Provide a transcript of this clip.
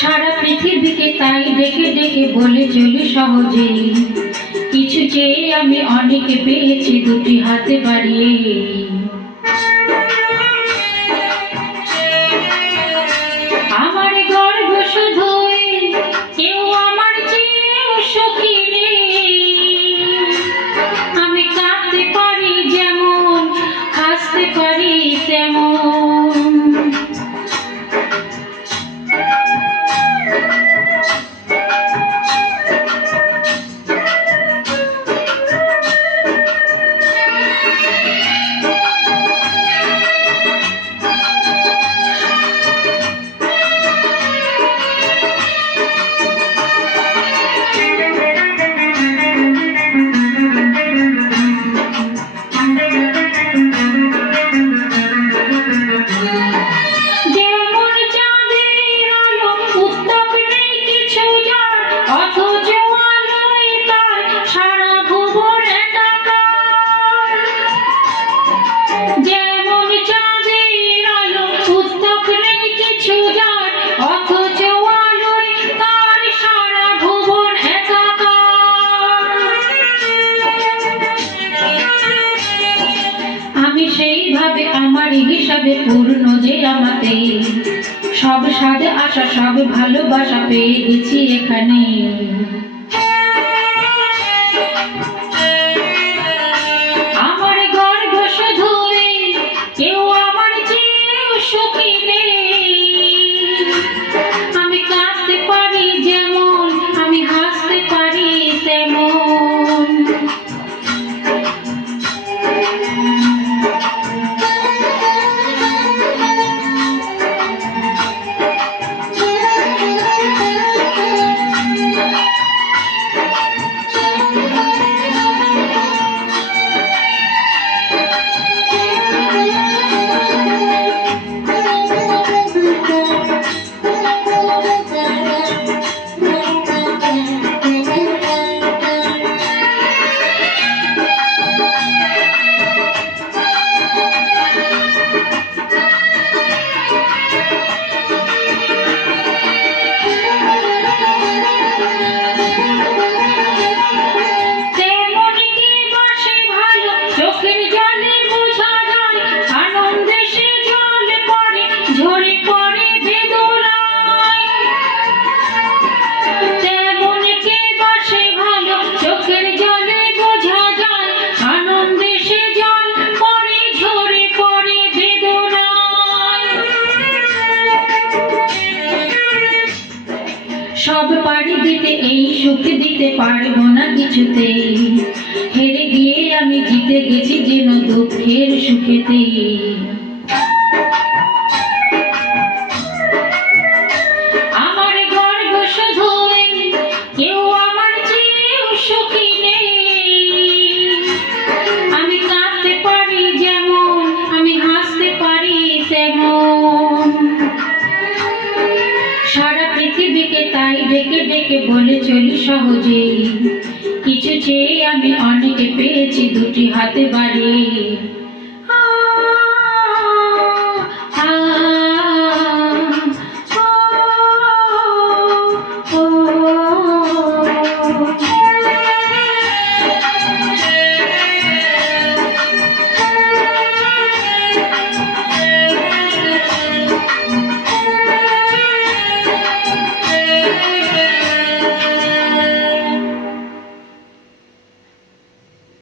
সারা পৃথিবীকে তাই ডেকে ডেকে বলে চলি সহজে, কিছু চেয়ে আমি অনেকে পেয়েছি দুটি হাতে বাড়িয়ে। আমার গর্ব শুধুই কেউ আমার চেয়েও সুখী নেই। আমি কাঁদতে পারি যেমন, হাসতে পারি তেমন। সেইভাবে আমার হিসাবে পূর্ণ যে আমাতে, সব স্বাদ আশা সব ভালোবাসা পেয়ে গেছি এখানে। আমার গর্ব শুধুই কেউ আমার চেয়েও সুখী নেই। আমি কাঁদতে পারি যেমন, আমি হাসতে পারি তেমন। সব পারি দিতে এই সুখ দিতে পারবো না কিছুতেই। হেরে গিয়ে আমি জিতে গেছি যেন দুঃখের সুখেতে। আমার গর্ব শুধুই কেউ আমার চেয়েও সুখী নেই। আমি কাঁদতে পারি যেমন, আমি হাসতে পারি তেমন। সারা পৃথিবীকে তাই ডেকে ডেকে বলে চলি সহজে, কিছু চেয়ে আমি অনেকে পেয়েছি দুটি হাতে বাড়িয়ে।